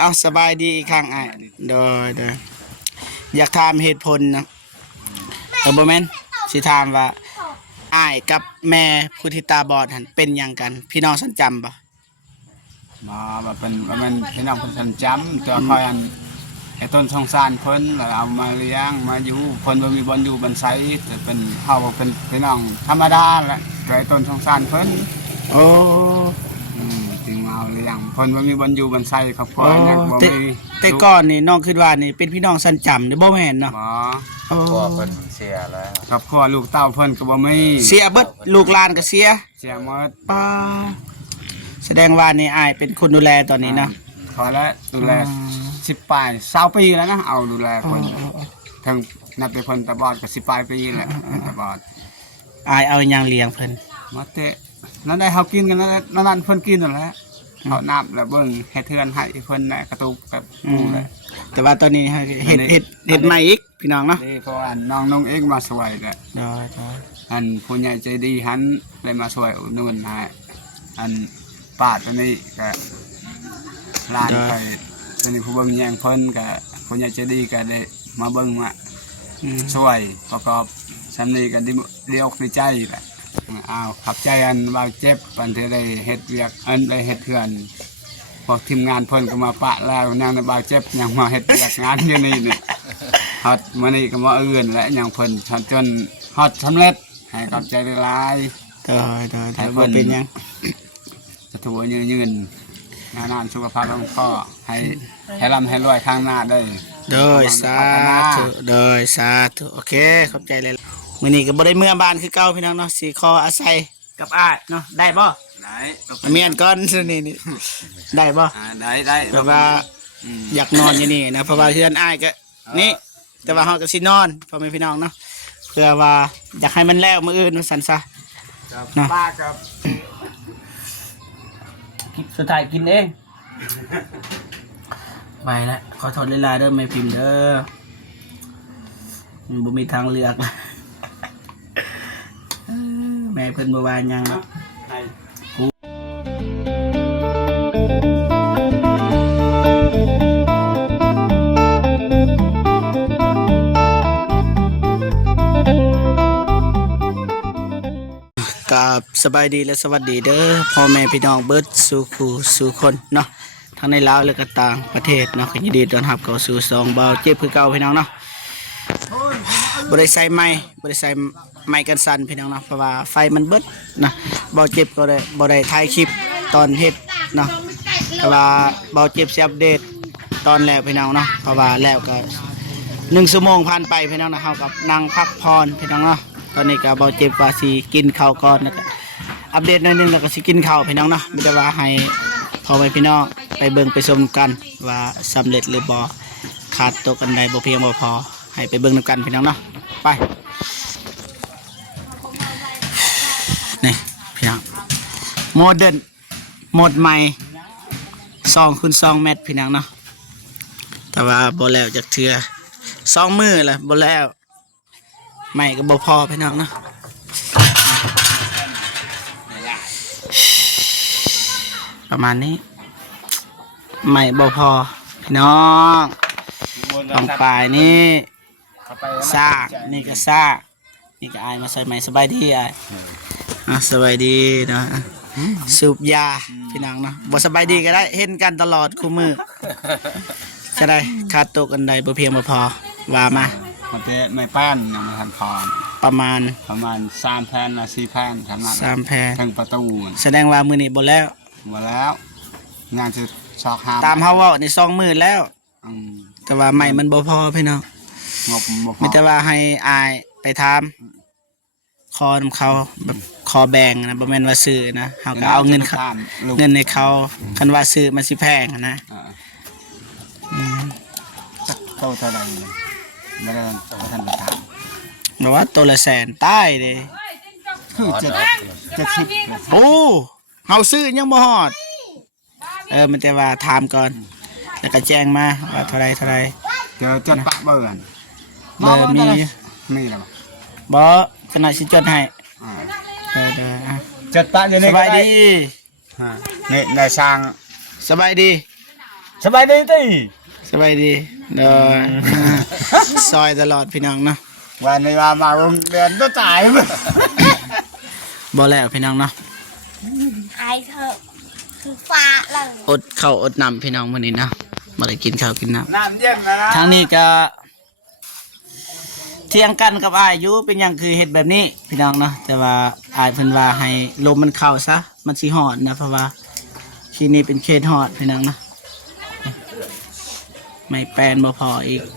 เอาสบายดีอีกครั้งไอ้โดยอยากถามเหตุผลนะบ่แม่นสิถามว่าอ้ายกับแม่ผู้ที่ตาบอดหันเป็นหยังกันพี่น้องสันจำบ่มาเป็นพี่น้องเป็นสันจำตัวคอยอันไอ้ต้นสงสารเพิ่นแล้วเอามาเลี้ยงมาอยู่เพิ่นบ่มีบ่อนอยู่บนไสแต่เป็นเฮาเป็นพี่น้องธรรมดาแหละไอ้ต้นสงสารเพิ่นโอ้จึงมาเอาเลี้ยงเพิ่นบ่มีบ่อนอยู่บนไสครับพ่อยังบ่มีแต่ก่อนนี่น้องคิดว่านี่เป็นพี่น้องสันจำนี่บ่แม่นเนาะบ่พ่อเพิ่นเสียแล้วครับพ่อลูกเต้าเพิ่นก็บ่มีเสียเบิดลูกหลานก็เสียหมดป้าแสดงว่านี่อ้ายเป็นคนดูแลตอนนี้นะพอแล้วดูแล10 ปลาย20 ปีแล้วนะเอาดูแลคนทั้งนับเป็นคนตาบอดก็10 ปลายปีแหละตาบอดอ้ายเอาหยังเลี้ยงเพิ่นมาเตะนั่นได้เฮากินกันนั่นเพิ่นกินนั่นแหละเขานับแล้วเบิ่งเฮ็ดเทือนให้เพิ่นได้กระตุกแบบกูเลยแต่ว่าตอนนี้เฮ็ดใหม่อีกพี่น้องเนาะนี่เพราะอันน้องเองมาช่วยแหละอันผู้ใหญ่ใจดีหันเลยมาช่วยอุดหนุนให้อันป้าตัวนี้ก็ร้านไปตัวนี้ผู้เบิ่งแย่งเพิ่นก็ผู้ใหญ่ใจดีก็ได้มาเบิ่งมาช่วยประกอบสำนี้ก็ดีอกดีใจแหละอ้าวขับใจอันว่าเจ็บอันที่ได้เฮ็ดเวียกอันได้เฮ็ดเพื่อนพอทีมงานเพิ่นก็มาปะแล้วนางในบ่าวเจ็บยังมาเฮ็ดเวียกงานอยู่นี่นี่ฮอดมื้อนี้ก็มาเอื้อนและยังเพิ่นจนฮอดสำเร็จให้ขับใจหลายๆให้เพิ่นเป็นหยังจะถูยืนนานสุขภาพของพ่อให้ร่ำให้รวยข้างหน้าได้โดยสาธุโอเคขอบใจเลยมื้อนี้ก็บ่ได้เมื่อบ้านคือเก่าพี่น้องเนาะสิขออาศัยกับอ้ายเนาะได้บ่ได้เมียนก่อนนี่ได้บ่ได้เพราะว่าอยากนอนอยู่นี่นะเพราะว่าเพื่อนอ้ายก็นี่แต่ว่าเฮาก็สินอนพ่อแม่พี่น้องเนาะเพื่อว่าอยากให้มันแล้วมื้ออื่นมันสั่นซะเนาะป้าครับสุดท้ายกินเองไปแล้วขอโทษหลายๆเด้อแม่พิมพ์เด้อบ่มีทางเลือกแม่เพิ่นบ่ว่าหยังกับสบายดีและสวัสดีเด้อพ่อแม่พี่น้องเบิดสู่คู่สู่คนเนาะทั้งในลาวและก็ต่างประเทศเนาะยินดีต้อนรับเข้าสู่2 บ่าวเจ็บคือเก่าพี่น้องเนาะบ่ได้ใส่ไม้กันสั่นพี่น้องเนาะเพราะว่าไฟมันเบิดนะบ่าวเจ็บก็ได้บ่ได้ถ่ายคลิปตอนเฮ็ดเนาะเพราะว่าบ่าวเจ็บสิอัปเดตตอนแล้วพี่น้องเนาะเพราะว่าแล้วก็1 ชั่วโมงผ่านไปพี่น้องนะเฮากับนั่งพักผ่อนพี่น้องเนาะตอนนี้ก็บ่าวเจ็บว่าสิกินข้าวก่อนแล้วก็อัปเดตหน่อยนึงแล้วก็สิกินข้าวพี่น้องเนาะมีแต่ว่าให้พ่อแม่พี่น้องไปเบิ่งไปชมกันว่าสำเร็จหรือบ่ขาดตกอันใดบ่เพียงบ่พอให้ไปเบิ่งนำกันพี่น้องเนาะไปนี่พี่น้องโมเดิร์นโหมดใหม่2x2 เมตรพี่น้องเนาะแต่ว่าบ่แล้วจากเทื่อ2 มื้อแหละบ่แล้วใหม่ก็บ่พอพี่น้องเนาะประมาณนี้ใหม่บ่พอพี่น้องต้องปลายนี่ซากนี่ก็ซากนี่ก็อายมาใส่ใหม่สบายดีอายสบายดีเนาะสูบยาพี่น้องเนาะบ่สบายดีก็ได้เห็นกันตลอดคู่มือจะได้ขาดตกอันใดบ่เพียงบ่พอว่ามาไม่แป้นยังไม่ทันพอประมาณ3 แผ่นนะ4 แผ่นขนาด3 แผ่นถึงประตูแสดงว่ามื้อนี้บ่แล้วงานจะชอกหาตามเฮาเว้านี่2 มื้อแล้วแต่ว่าใหม่มันบ่พอพี่น้องมีแต่ว่าให้อายไปถามคอนำเขาแบบคอแบ่งนะบ่แม่นว่าซื้อนะเฮาก็เอาเงินให้เขาคันว่าซื้อมันสิแพงนะโตเท่าไหร่ไม่ได้ท่านประธานบอกว่าตัวละ100,000ตายเด้คือ70โอ้เฮาซื้อยังบ่ฮอดมันแต่ว่าถามก่อนแล้วก็แจ้งมาว่าเท่าไรเดี๋ยวจดปะเบอร์มีแล้วบ่ขณะสิจดให้จดปะอยู่ในสบายดีในสร้างสบายดี สบายดีติ สบายดีเด้อซอยตลอดพี่น้องเนาะ วันนี้มาโรงเรียนต้องจ่ายมั้ย บ่แล้วพี่น้องเนาะ ไอเถอะคือฟ้าเลย อดข้าวอดน้ำพี่น้องมื้อนี้เนาะบ่ได้กินข้าวกินน้ น้ำเย็นนะ ำทางนี้ก็เที่ยงกันกับอ้ายอยู่เป็นหยังคือเฮ็ดแบบนี้พี่น้องเนาะแต่ว่าอ้ายเพิ่นว่าให้ลมมันเข้าซะมันสิฮอดนะเพราะว่าที่นี่เป็นเขตฮอดพี่น้องเนาะไม่แปลนบ่พออีก3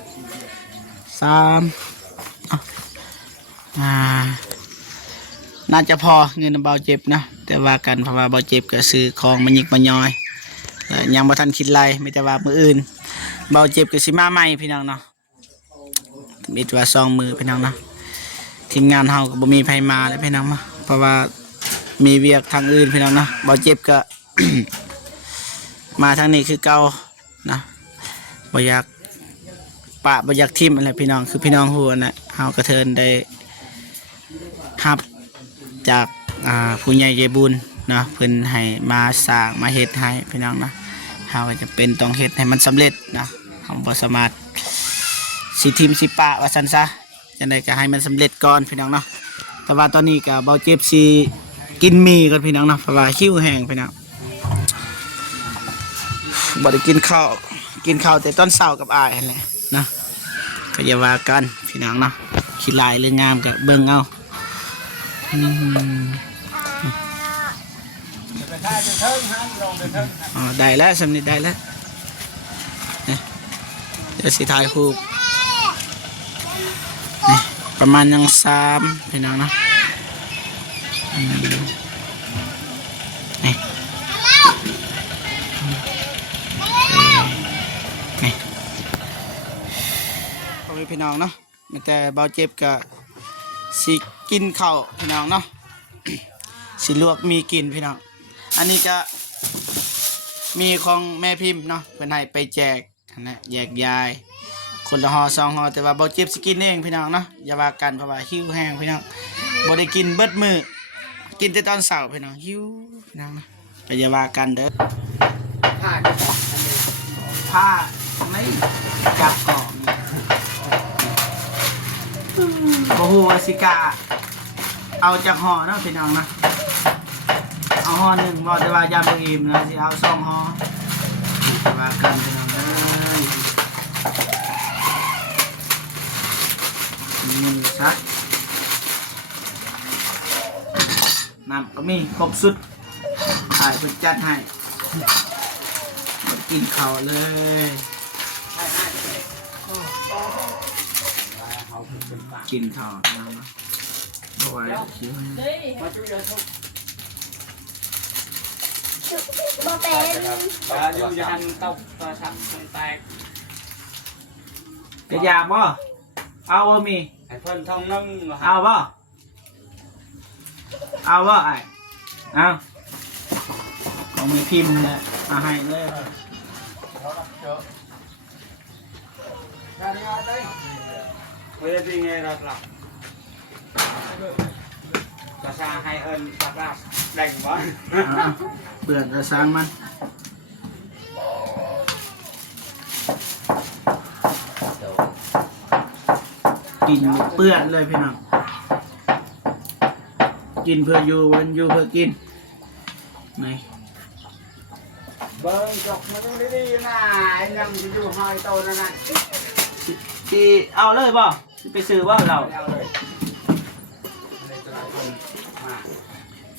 น่าจะพอเงินเบาเจ็บนะแต่ว่ากันเพราะว่าเบาเจ็บก็ซื้อของมายิกมาย่อยแล้วยังบ่ทันคิดไรไม่แต่ว่ามื้ออื่นเบาเจ็บก็สิมาใหม่พี่น้องเนาะมีตัว2 มือพี่น้องเนาะทีมงานเฮาก็บ่มีไผมาเลยพี่น้องเนาะเพราะว่ามีเวียกทางอื่นพี่น้องเนาะเบาเจ็บก็ มาทางนี้คือเก่านะบ่อยากปะบ่อยากทิ่มอะไรพี่น้องคือพี่น้องฮู้นะเฮากระเทินได้รับจากผู้ใหญ่ใจบุญเนาะเพิ่นให้มาสร้างมาเฮ็ดให้พี่น้องเนาะเฮาก็จะเป็นต้องเฮ็ดให้มันสำเร็จนะเฮาบ่สามารถสิทิ่มสิปะว่าซั่นซะจังได๋ก็ให้มันสำเร็จก่อนพี่น้องเนาะแต่ว่าตอนนี้ก็เบาเจ็บสิกินหมี่ก่อนพี่น้องเนาะเพราะว่าหิวแห้งพี่น้องบ่ได้กินข้าวแต่ตอนเช้ากับอ้ายนั่นแหละนะก็อย่าว่ากันพี่น้องเนาะขี้ลายหรืองามก็เบิ่งเอาอ๋อได้แล้วสำนิดได้แล้วเนี่ยเดี๋ยวสิถ่ายรูปนี่ประมาณยัง3พี่น้องเนาะนี่พ่อแม่พี่น้องเนาะมีแต่เบาเจ็บกับสิกินข้าวพี่น้องเนาะ สิลวกมีกินพี่น้องอันนี้ก็มีของแม่พิมพ์เนาะเพิ่นให้ไปแจกนะแยกยายคนละห่อ2 ห่อแต่ว่าเบาเจ็บสิกินเองพี่น้องเนาะอย่าว่ากันเพราะว่าหิวแห้งพี่น้องบ่ได้กินเบิดมื้อกินแต่ตอนเช้าพี่น้องหิวพี่น้องนะก็อย่าว่ากันเด้อผ้าไม่จับกล่องโอ้โหสิกาเอาจากห่อเนาะพี่น้องนะเอาห่อ1บ่แต่ว่ายามบ่อิ่มนะสิเอา2 ห่อแต่ว่ากันพี่น้องเอ้ยมือซักน้ำก็มีครบสุดถ่ายเพิ่นจัดให้มากินข้าวเลยกินข้าวนะบ่ไหวคิว บ่เป็น อยู่ยันตกตัวทำคนแตก กระยาบ่เอาบ่มี ไอ้เพิ่นทองนึ่ง เอาบ่เอาบ่ไอ้เอาของมีพิมพ์เนี่ยมาให้เลย เฮ้ยเป็นไงเราหลับภาษาให้เอิญตักลาบแดงบ่ เปลือกกระซังมันกินเปื้อนเลยพี่น้องกินเพื่ออยู่วันอยู่เพื่อกินไหน เบิ้งจกมาดูดีๆนะยังอยู่ห้อยโตนั่นน่ะ สิเอาเลยบ่สิไปซื้อบ่เรา เอาเลย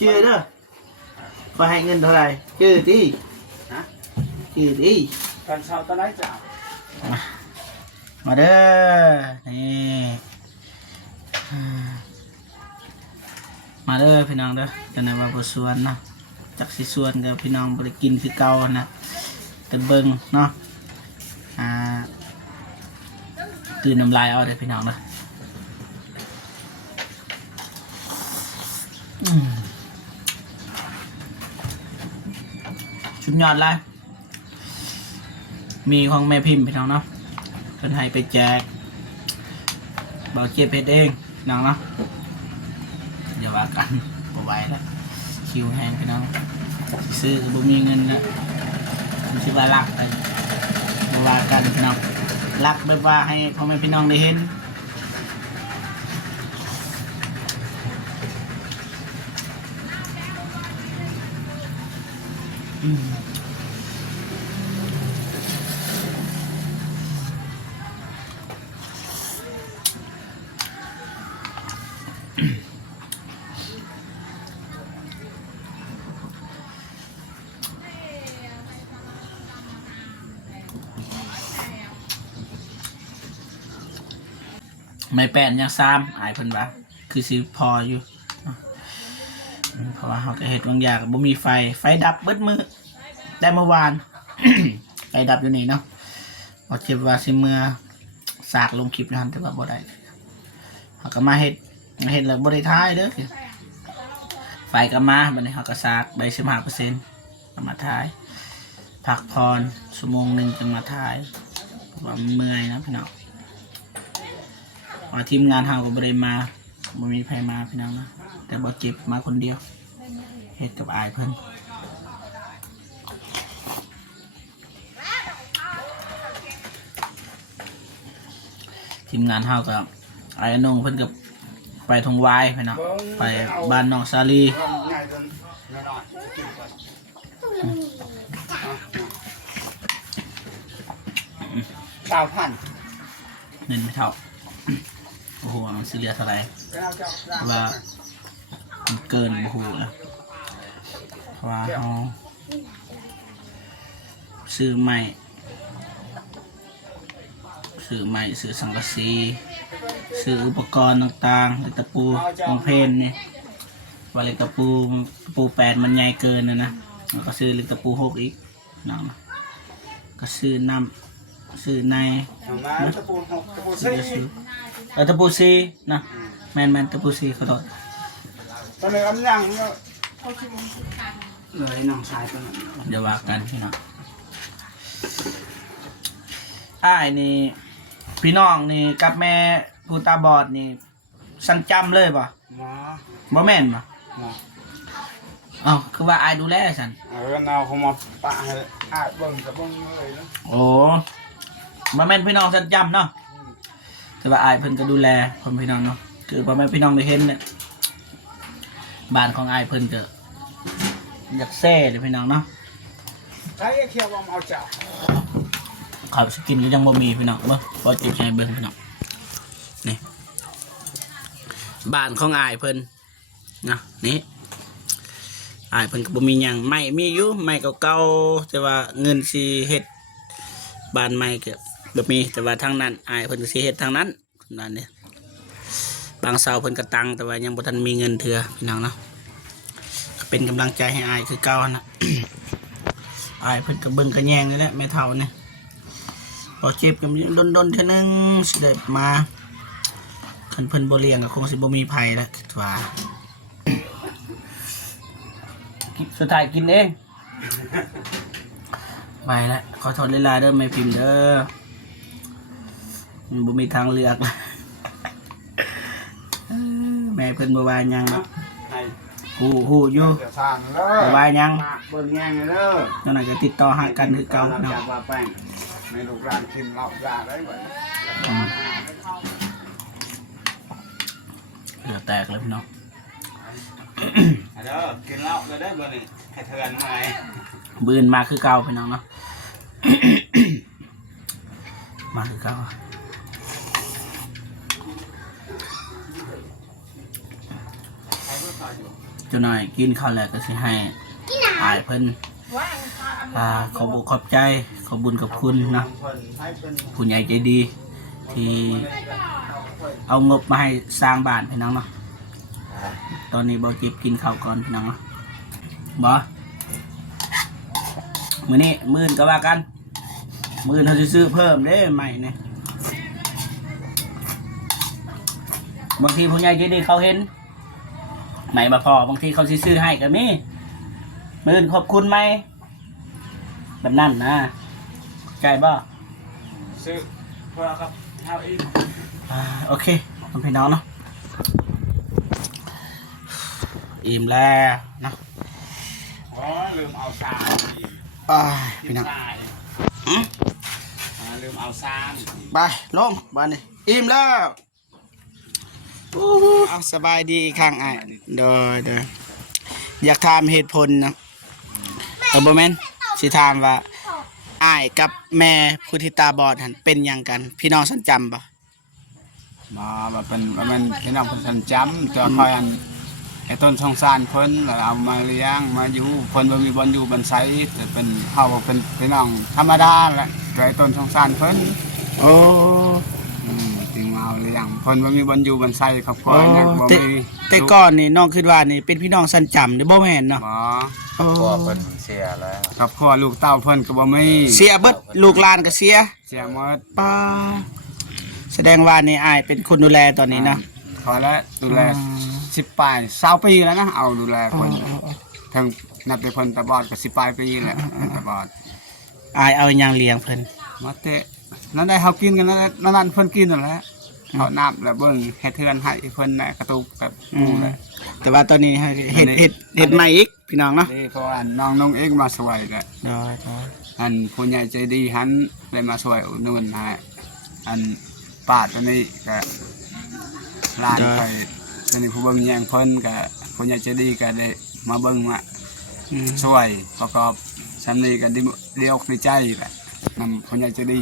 จื้อเด้อขอให้เงินเท่าไหร่จื้อดิจื้อดิ ตอนเช้าตอนไหนจ้ะ มาเด้อนี่มาเด้อพี่น้องเด้อจะนำมาบสวนเนาะจากสิสวนกับพี่น้องบริกินคือเก่านะแต่เบิ่งเนาะตื่นน้ำลายเอาเด้อพี่น้องเด้อชุดยอดเลยมีของแม่พิมพ์พี่น้องเนาะเพิ่นให้ไปแจกบ่เก็บเฮ็ดเองพี่น้องเนาะอย่าว่ากันบ่ไหวแล้วคิวแห้งพี่น้องสิซื้อก็บ่มีเงินแล้ว มันสิว่ารักไปบ่ว่ากันพี่น้องรักแบบว่าให้พ่อแม่พี่น้องได้เห็นไม่แป้นยังซ้ำอายเพิ่นว่าคือสิพออยู่เพราะว่าเขาก็เฮ็ดบางอย่างบ่มีไฟดับเบิดมือได้เมื่อวาน ไฟดับอยู่นี่เนาะพอเจ็บว่าสิเมื่อสากลงคลิปนะครับแต่ว่าบ่ได้เขาก็มาเฮ็ดแล้วบ่ได้ท้ายเด้อไฟก็มาบัดนี้เขาก็สากได้ 15% มาท้ายพักพรชั่วโมงหนึ่งจึงมาท้ายว่าเมื่อยนะพี่น้องว่าทีมงานเฮาก็บ่ได้มาบ่มีใครมาพี่น้องนะแต่บ่เจ็บมาคนเดียวเฮ็ดกับอายเพิ่นทีมงานเฮาก็อายอนงเพิ่นก็ไปทงวายพี่น้องไปบ้านน้องซาลี9,000เงินไม่เท่าโอ้โหมันซื้อเรือเท่าไหร่เพราะว่ามันเกินโอ้โหนะเพราะว่าเขาซื้อใหม่ซื้อสังกะสีซื้ออุปกรณ์ต่างๆเหล็กตะปูของเพนนี่ว่าเหล็กตะปู8มันใหญ่เกินนะแล้วก็ซื้อเหล็กตะปู6อีกน้องก็ซื้อน้ำซื้อในตะปู6ตะปู4ตะปูซีนะแมนตะปูซีขอโทษตอนนี้กำลังเลยน้องชายตัวนั้นเดี๋ยวว่ากันพี่น้องอ้ายนี่พี่น้องนี่กับแม่ผู้ตาบอดนี่สันจำเลยป่ะบ่แม่นป่ะอ้าวคือว่าอ้ายดูแลสันเราเขามาปะให้อ้ายเบิ่งกับเบิ่งเลยนะโอ้บ่แม่นพี่น้องสันจำเนาะแต่ว่าอ้ายเพิ่นก็ดูแลพ่อพี่น้องเนาะคือพ่อแม่พี่น้องได้เห็นเนี่ยบ้านของอ้ายเพิ่นก็อยากแซ่เลยพี่น้องเนาะใครเคี่ยวว่าเอาจับข้าวสกินก็ยังบ่มีพี่น้องเบิ่งพอจิบใช้เบิ่งพี่น้องนี่บ้านของอ้ายเพิ่นนะนี่อ้ายเพิ่นก็บ่มีหยังไม้มีอยู่ไม้เก่าๆแต่ว่าเงินสิเฮ็ดบ้านใหม่ก็บ่มีแต่ว่าทางนั้นอ้ายเพิ่นก็สิเฮ็ดทางนั้นนั่นนี่บางเสาเพิ่นก็ตังแต่ว่ายังบ่ทันมีเงินเถื่อพี่น้องเนาะเป็นกำลังใจให้อ้ายคือเก่านะ อ้ายเพิ่นก็เบิ่งก็แยงนี่แหละแม่เฒ่านี่พอเจ็บกันดนเท่านึงเสด็จมาคันเพิ่นบ่เลี้ยงก็คงสิบ่มีภัยแล้วคิดว่าสุดท้ายกินเองไปแล้วขอโทษหลายๆเด้อแม่พิมพ์เด้อมันบ่มีทางเลือกแม่เพิ่นบ่ว่าหยังเนาะฮู้อยู่บ่ว่าหยังเบิ่งแยงเด้อนั่นน่ะก็ติดต่อหากันคือเก่าเนาะในลูกร้านกินเหล้าได้บ่เหลือแตกเลยพี่น้องเด้อกินเหล้าเลยได้บ่นี่ให้เทือนมาไงบืนมาคือเก่าพี่น้องเนาะ มาคือเก่าเจ้าหน่อยกินข้าวแล้วก็สิให้อายเพิ่นขอบใจขอบุญกับคุณนะผู้ใหญ่ใจดีที่เอางบมาให้สร้างบ้านพี่น้องเนาะตอนนี้บ่เก็บกินข้าวก่อนพี่น้องเนาะบ่มื้อนี้มื้อก็ว่ากันมื้อเขาสิซื้อเพิ่มเด้ใหม่เนี่ยบางทีผู้ใหญ่ใจดีเขาเห็นใหม่มาพอบางทีเขาซื้อให้ก็มีมื้อขอบคุณไหมแบบนั้นนะใจบ่ซื้อเพื่อครับเฮาอีกโอเคทำพี่น้องเนาะอิ่มแล้วนะอ๋อลืมเอาชา อ้ายพี่น้อง ลืมเอาซ้ ไปลงบ้านนี่อิ่มแล้วเอาสบายดีอีกครั้งไอ้เด้ออยากถามเหตุผลนะบ่แม่นสิถามว่าอ้ายกับแม่ผู้ที่ตาบอดหันเป็นหยังกันพี่น้องสันจำบ่ มาเป็นมันพี่น้องเพิ่นจำจะคอยอันไอ้ต้นสงสารเพิ่นแล้วเอามาเลี้ยงมาอยู่เพิ่นบ่มีบ่อนอยู่บ่อนไสแต่เป็นเฮาเป็นพี่น้องธรรมดาแหละแต่ไอ้ต้นสงสารเพิ่น โอ้ จึงมาเอาเลี้ยงเพิ่นบ่มีบ่อนอยู่บ่อนไสครอบครัว โอ้ เนี่ยบ่ แต่ มี แต่ก่อนนี่น้องคิดว่านี่เป็นพี่น้องสันจำเด้อบ่แม่นเนาะ หมอ โอ้ ำตัวเพิ่นเสียแล้ว ครอบครัวลูกเต้าเพิ่นก็บ่มี เสียเบิดลูกหลานก็เสีย เสียหมด ป้าแสดงว่านี่อ้ายเป็นคนดูแลตอนนี้เนาะ ขอแล้วดูแล10ปลาย20ปีแล้วนะเอาดูแลเพิ่นทั้งนับแต่เพิ่นตาบอดก็10ปลายปีแหละตาบอด อ้ายเอาหยังเลี้ยงเพิ่น มาเตะนั่นได้เฮากินกันนั่นเพิ่นกินนั่นแหละเอาน้ำแล้วเบิ่งเฮ็ดเทือนให้เพิ่นได้กระตุกกับหมู่เลย แต่ว่าตอนนี้เฮ็ดใหม่อีกพี่น้องเนาะ นี่เพราะว่าน้องเองมาสวยแหละ ได้ อันผู้ใหญ่ใจดีหันได้มาสวยอุดหนุนให้อันป้าตัวนี้ก็ร้านไปตัวนี้ผู้เบิ่งแย่งเพิ่นก็ผู้ใหญ่ใจดีก็ได้มาเบิ่งว่าช่วยประกอบสำนี้ก็ดีอกดีใจแหละนำผู้ใหญ่ใจดี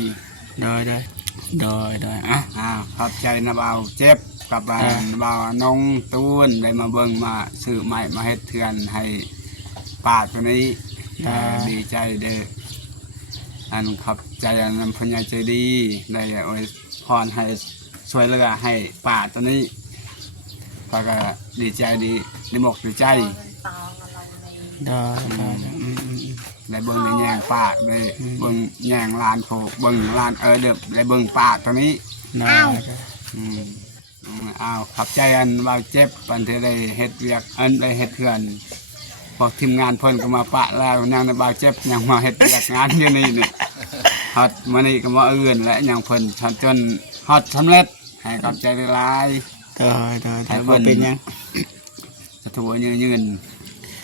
ได้อ่ะ ขอบใจนะบ่าวเจ็บกับบ่าวน้องตูนได้มาเบิ่งมาซื้อใหม่มาเฮ็ดเทือนให้ป้าตัวนี้ดีใจเด้ออันขอบใจอันนำผู้ใหญ่ใจดีได้อวยพรให้ช่วยเหลือให้ป้าตัวนี้ป้าก็ดีใจดีมกดีใจ ได้ ได้เบิ่งในแยงป้าได้เบิ่งแยงลานโผเบิ่งลานเด้อได้เบิ่งป้าตัวนี้ ได้ อ้าวขับใจอันว่าเจ็บอันที่ได้เฮ็ดเวียกอันได้เฮ็ดเพื่อนพอทีมงานเพิ่นก็มาปะแล้วนางในบ่าวเจ็บยังมาเฮ็ดเวียกงานอยู่นี่นี่ฮอดมื้อนี้ก็มาเอื้อนและยังเพิ่นจนฮอดสำเร็จให้ขับใจหลาย ได้บ่เป็นหยัง สะถูยืน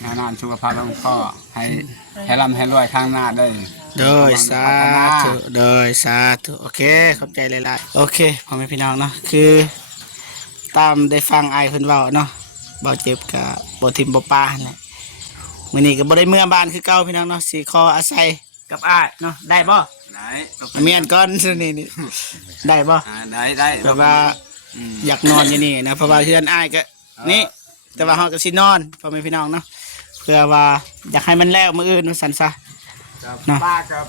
นานๆสุขภาพร่างกายให้ร่ำให้รวยข้างหน้าได้ โดยสาธุโอเคขอบใจหลายๆโอเคพ่อแม่พี่น้องเนาะคือตามได้ฟังอ้ายเพิ่นเว้าเนาะเบาเจ็บก็บ่ทิมบ่ปาแหละมื้อนี้ก็บ่ได้เมื่อบ้านคือเก่าพี่น้องเนาะสิขออาศัยกับอ้ายเนาะได้บ่ ไหน เมียนก่อนนี่ได้บ่ ได้ เพราะว่าอยากนอนอยู่นี่นะเพราะว่าเพื่อนอ้ายก็นี่แต่ว่าเฮาก็สินอนพ่อแม่พี่น้องเนาะเพื่อว่าอยากให้มันแล้วมื้ออื่นว่าซั่นซะ ป้ากับ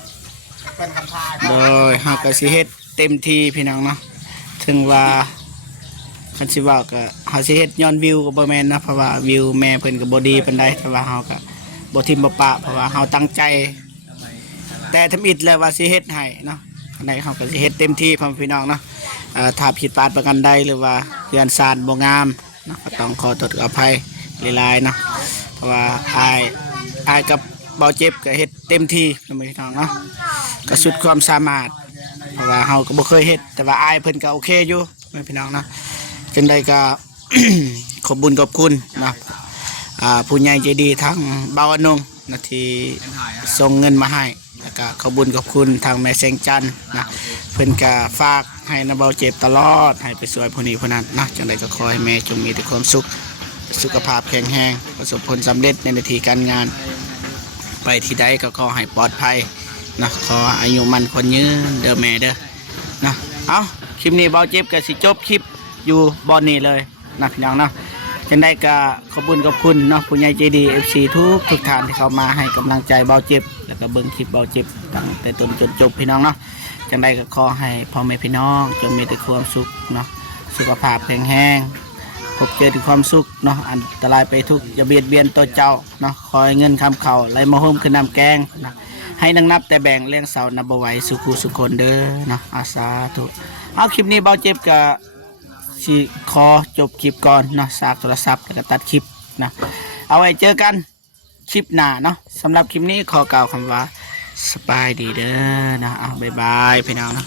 เป็นคำพา โดยเฮาก็สิเฮ็ดเต็มที่พี่น้องเนาะถึงว่าคันสิว่าก็เฮาสิเฮ็ดย้อนวิวก็บ่แม่นนะเพราะว่าวิวแม่เพิ่นก็บ่ดีปานใดแต่ว่าเฮาก็บ่ทิมบ่ปะเพราะว่าเฮาตั้งใจ แต่ทำอิดแล้วว่าสิเฮ็ดให้เนาะอันใดเฮาก็สิเฮ็ดเต็มที่พ่อแม่พี่น้องเนาะถ้าผิดพลาดประการใดหรือว่าเรือนซานบ่งามเนาะก็ต้องขอโทษขออภัยหลายๆเนาะเพราะว่าอายกับเบาเจ็บก็เฮ็ดเต็มที่พ่อแม่พี่น้องเนาะก็สุดความสามารถเพราะว่าเฮาก็บ่เคยเฮ็ดแต่ว่าอายเพิ่นก็โอเคอยู่พ่อแม่พี่น้องเนาะจังใดก็ ขอบบุญขอบคุณเนาะผู้ใหญ่ใจดีทั้งเบาอนงนะที่ส่งเงินมาให้แล้วก็ขอบบุญขอบคุณทางแม่แสงจันทร์นะเพิ่นก็ฝากให้นะเบาเจ็บตลอดให้ไปสวยผู้นี้ผู้นั้นนะจังใดก็ขอให้แม่จงมีแต่ความสุขสุขภาพแข็งแรงประสบผลสำเร็จในหน้าที่การงานไปที่ใดก็ขอให้ปลอดภัยนะขออายุมันคนยืนเด้อแม่เด้อนะเอาคลิปนี้เบาเจ็บก็สิจบคลิปอยู่บอนนี้เลยนะพี่น้องเนาะจังได้ก็ขอบคุณเนาะผู้ใหญ่ใจดี FC ทุกท่านที่เข้ามาให้กำลังใจเบาเจ็บแล้วก็เบิ่งคลิปเบาเจ็บตั้งแต่ต้นจนจบพี่น้องเนาะจังได้ก็ขอให้พ่อแม่พี่น้องจงมีแต่ความสุขเนาะสุขภาพแข็งแรงพบเจอแต่ความสุขเนาะอันตรายไปทุกอย่าเบียดเบียนตัวเจ้าเนาะคอยเงินคำเข่าไหลมาโฮมคือน้ำแกงนะให้นับแต่แบ่งเลี้ยงเสานับบ่ไหวสุขุสุคนเด้อเนาะอาสาธุเอาคลิปนี้เบาเจ็บก็สิขอจบคลิปก่อนเนาะสากโทรศัพท์แล้วก็ตัดคลิปนะเอาไว้เจอกันคลิปหน้าเนาะสำหรับคลิปนี้ขอกล่าวคำว่าสบายดีเด้อนะบ๊ายบายพี่น้องนะ